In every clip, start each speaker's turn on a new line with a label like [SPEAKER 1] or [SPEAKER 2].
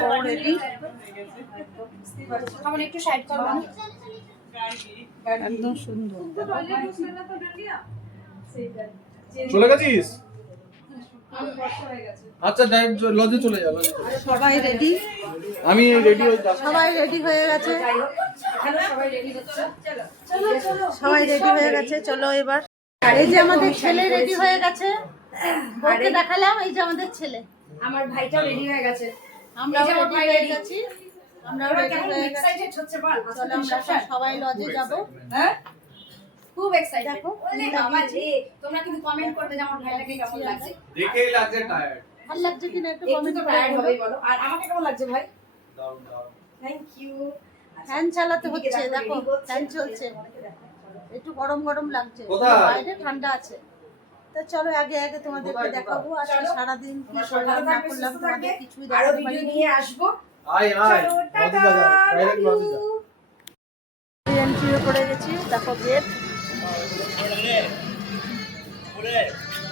[SPEAKER 1] বউ রেডি
[SPEAKER 2] আমার একটু সাইড করবেন
[SPEAKER 1] একদম সুন্দর
[SPEAKER 3] চলে গেছিস? আচ্ছা লজে চলে যা লজে চলে যা।
[SPEAKER 1] সবাই রেডি
[SPEAKER 3] আমি রেডি হয়ে
[SPEAKER 1] সবাই রেডি হয়ে গেছে? সবাই রেডি হয়ে গেছে? চলো এবার। এই যে আমাদের ছেলে রেডি হয়ে গেছে। দেখালাম এই যে আমাদের ছেলে।
[SPEAKER 2] আমার ভাইটাও রেডি হয়ে গেছে।
[SPEAKER 1] আমরা
[SPEAKER 2] আমার ভাই
[SPEAKER 1] হয়ে
[SPEAKER 2] ready।
[SPEAKER 1] গেছি আমরা রেডি
[SPEAKER 2] কেমন
[SPEAKER 1] হয়ে গেছি।
[SPEAKER 2] এক্সাইটেড হচ্ছে বল?
[SPEAKER 1] চলো আমরা সবাই লজে যাব।
[SPEAKER 2] হ্যাঁ? খুব এক্সাইটেড
[SPEAKER 1] দেখো,
[SPEAKER 2] ওলে বাবা রে তোমরা কিন্তু কমেন্ট করবে যে আমার ভাইটাকে কেমন লাগছে।
[SPEAKER 3] দেখেই লাগছে টায়ার্ড
[SPEAKER 1] ভালো লাগছে কিনা একটু
[SPEAKER 2] একটু
[SPEAKER 1] কমেন্ট করে
[SPEAKER 2] টায়ার্ড
[SPEAKER 1] বলো।
[SPEAKER 2] হবেই বলো। আর আমাকে কেমন লাগছে ভাই?
[SPEAKER 3] দারুণ দারুণ।
[SPEAKER 2] থ্যাংক ইউ
[SPEAKER 1] ফ্যান চালাতে হচ্ছে
[SPEAKER 2] দেখো।
[SPEAKER 1] ফ্যান চলছে। একটু গরম গরম লাগছে। বাইরে ঠান্ডা আছে। তো চলো আগে আগে তোমাদেরকে দেখাবো আজকে। সারাদিন কি করলাম না করলাম তোমাদের। কিছুই
[SPEAKER 2] আরও
[SPEAKER 1] দেখাতে
[SPEAKER 2] ভিডিও নিয়ে আসব।
[SPEAKER 3] আয় আয়।
[SPEAKER 1] এন্ট্রিও করে গেছি দেখো গেট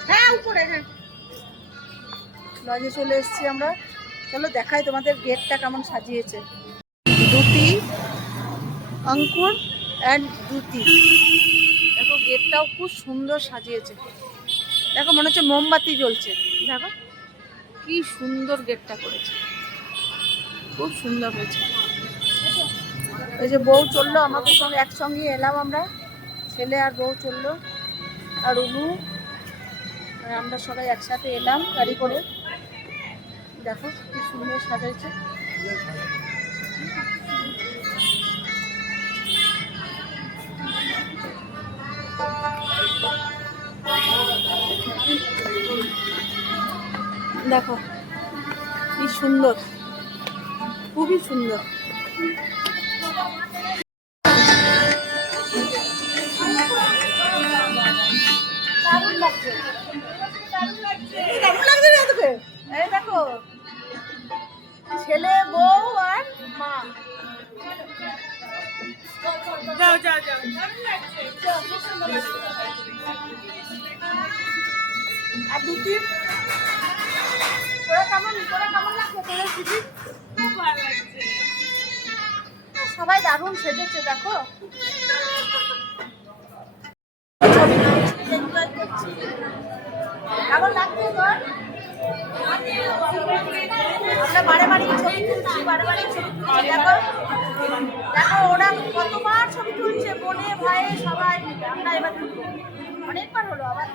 [SPEAKER 1] হ্যাঁ উপরে হ্যাঁ। লজে চলে এসেছি আমরা। চলো দেখাই তোমাদের গেটটা কেমন সাজিয়েছে। দুটি অঙ্কুর অ্যান্ড দুটি। দেখো গেটটাও খুব সুন্দর সাজিয়েছে। দেখো, মনে হচ্ছে মোমবাতি জ্বলছে। দেখো, কি সুন্দর গেটটা করেছে। খুব সুন্দর হয়েছে। এই যে বউ চলল, আমাদের সঙ্গে, একসঙ্গে এলাম আমরা। ছেলে আর বউ চলল, আর উনু আমরা সবাই একসাথে এলাম গাড়ি করে। দেখো, কি সুন্দর সাজাইছে। দেখো কি সুন্দর খুবই সুন্দর। এই দেখো ছেলে বউ আর মা। যাও যাও যাও আর দুটি তোরা কেমন তোরা কেমন লাগছে? তোদের দিদি? সবাই দারুণ সেজেছে, দেখো। কেমন লাগছে তোর? আমরা বারে বারে ছবি বারে বারে ছবি দেখো। দেখো, ওরা কতবার ছবি তুলছে, বোনে, ভাইয়ে, সবাই আমরা এবার অনেকবার হলো, আবার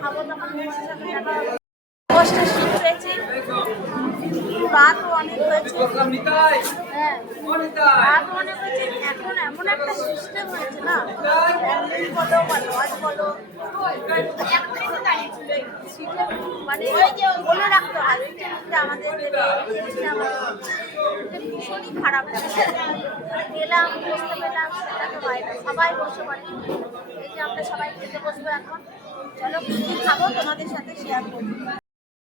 [SPEAKER 1] খাব তখন তোমাদের সাথে দেখা হবে। কষ্টে শীত পেয়েছি। রাতও অনেক হয়েছে। হ্যাঁ হয়েছে। এখন এমন একটা সিস্টেম হয়েছে না বলো বা লজ বলো মানে বলে রাখতে হয় আমাদের ভীষণই খারাপ লাগছে। গেলাম, বসতে পেলাম সবাই বসে পড়ে এই যে আমরা সবাই খেতে বসবো এখন।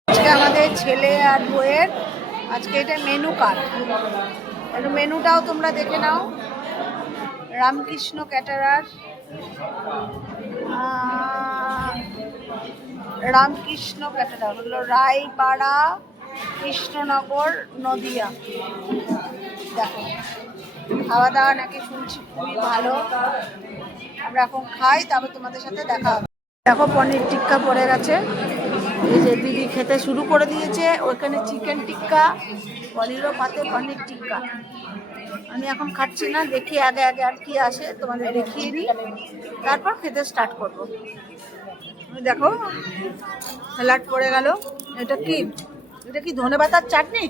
[SPEAKER 1] আজকে আমাদের ছেলে আর বউয়ের, আজকে এটা মেনু কার্ড মেনুটাও তোমরা দেখে নাও। রামকৃষ্ণ ক্যাটারার রামকৃষ্ণ ক্যাটারার হলো রায়পাড়া, কৃষ্ণনগর, নদিয়া। দেখো, খাওয়া দাওয়া নাকি শুনছি খুবই ভালো। আমরা এখন খাই, তারপর তোমাদের সাথে দেখা দেখো পনির টিক্কা পড়ে গেছে। এই যে দিদি খেতে শুরু করে দিয়েছে, ওইখানে চিকেন টিক্কা, পনিরও পাতে পনির টিক্কা। আমি এখন খাচ্ছি না, দেখি আগে আগে আর কি আসে, তোমাদের দেখিয়ে দিই। তারপর খেতে স্টার্ট করব। দেখো স্যালাড পড়ে গেল। এটা কি? এটা কি ধনে পাতার চাটনি?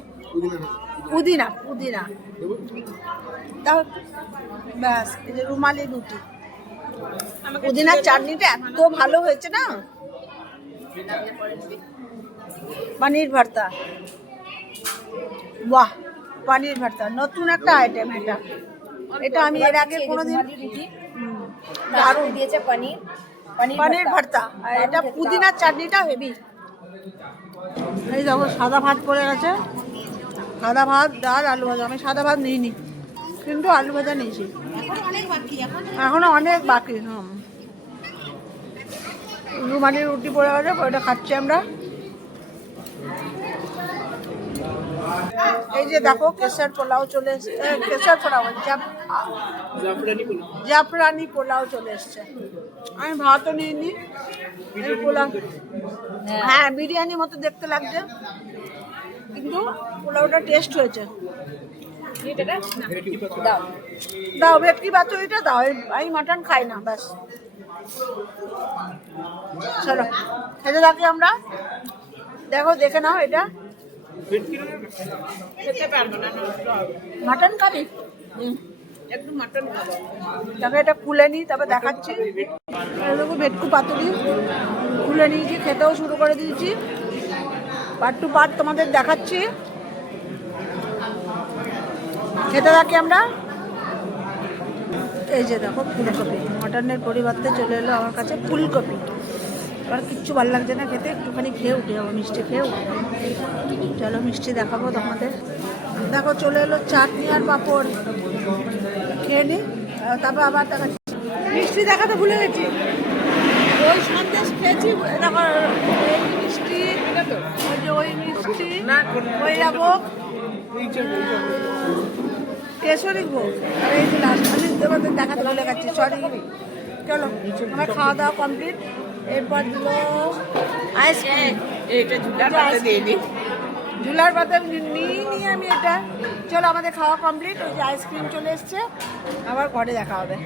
[SPEAKER 1] পুদিনা পুদিনা। একটু। ব্যাস, এই যে রুমালি রুটি। পুদিনার চাটনিটা এত ভালো হয়েছে না? পানির ভর্তা। বাহ পানির ভর্তা নতুন একটা আইটেম এটা। এটা আমি এর আগে কোনোদিন দারুণ।
[SPEAKER 2] দিয়েছে পনির।
[SPEAKER 1] পানির ভর্তা। আর এটা পুদিনার চাটনিটা হেভি। এই দেখো সাদা ভাত পড়ে গেছে। সাদা ভাত ডাল আলু ভাজা। আমি সাদা ভাত নিইনি কিন্তু আলু ভাজা নিয়েছি। এখনও অনেক বাকি হুম। রুমালি রুটি পরে গেছে ওইটা খাচ্ছি আমরা। এই যে দেখো কেশর পোলাও চলে এসছে। এ, কেশর পোলাও জাফরানি পোলাও। চলে এসছে। আমি ভাতও নিইনি এই পোলাও। হ্যাঁ বিরিয়ানি মতো দেখতে লাগছে। কিন্তু পোলাওটা টেস্ট হয়েছে।
[SPEAKER 2] দাও।
[SPEAKER 1] দাও ভেটকি পাতুরিটা দাও। এই- আমি মাটন খাই না ব্যাস। চলো খেতে থাকি আমরা। দেখো দেখে নাও এটা। মাটন খাবি।
[SPEAKER 4] একটু মাটন খাব।
[SPEAKER 1] এটা খুলে নিই তারপর দেখাচ্ছি। দেখো ভেটকু পাতুরি। খুলে নিয়েছি খেতেও শুরু করে দিয়েছি। পার্ট টু পার্ট তোমাদের দেখাচ্ছি। খেতে থাকি আমরা। এই যে দেখো ফুলকপি মটনের পরিবর্তে চলে এলো আমার কাছে ফুলকপি এবার কিচ্ছু ভালো লাগছে না খেতে একটুখানি খেয়ে উঠে যাব মিষ্টি খেয়ে উঠে চলো মিষ্টি দেখাবো তোমাদের দেখো চলে এলো চাটনি আর পাঁপড় খেয়ে আহ, তারপর আবার দেখাচ্ছি মিষ্টি দেখাতে ভুলে গেছি ওই সন্দেশ খেয়েছি দেখো এই মিষ্টি ওই মিষ্টি ওই রাবক কেশরী ভোগ আর এই যে লাস্ট আমি তোমাদের দেখাতে ভুলে গেছি সরি চলো আমার খাওয়া দাওয়া কমপ্লিট এরপর দিল আইসক্রিম
[SPEAKER 4] পাতে দিয়ে দিই।
[SPEAKER 1] ঝুলার পাতে নিয়ে নিয়ে আমি এটা। চলো আমাদের খাওয়া কমপ্লিট ওই যে আইসক্রিম চলে এসছে। আবার ঘরে দেখা হবে।